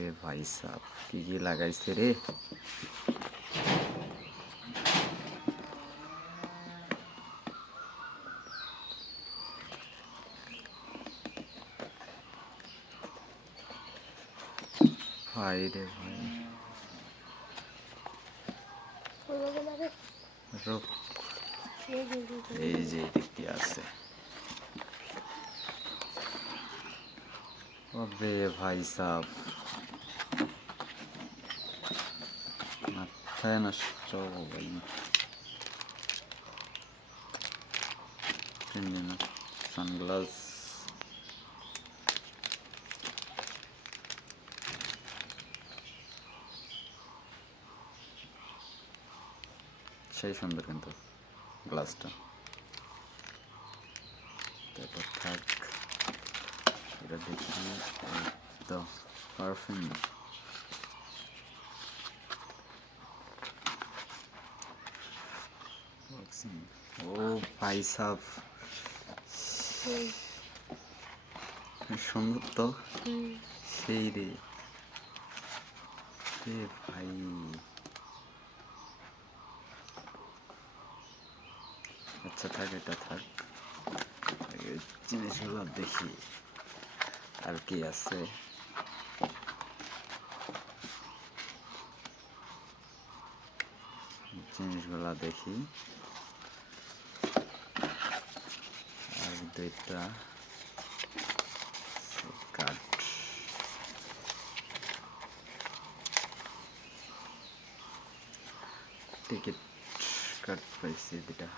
এ ভাই সাব কি কি লাগাইছে রে। ভাই রে ভাই রোক এই যে দিকটি আছে। ওরে ভাই সাব মাথায় নষ্ট ভাই। সানগ্লাস সেই সুন্দর কিন্তু গ্লাসটা। তারপর থাক এটা দেখি তো পারফিউম। ও ভাই সাব সুন্দর তো সেই রে। ভাই আচ্ছা থাক এটা থাক, জিনিসগুলো দেখি আর কি আছে। জিনিসগুলো দেখি আর দুইটা কাঠ, টিকিট কাঠ পাইছি দুটা।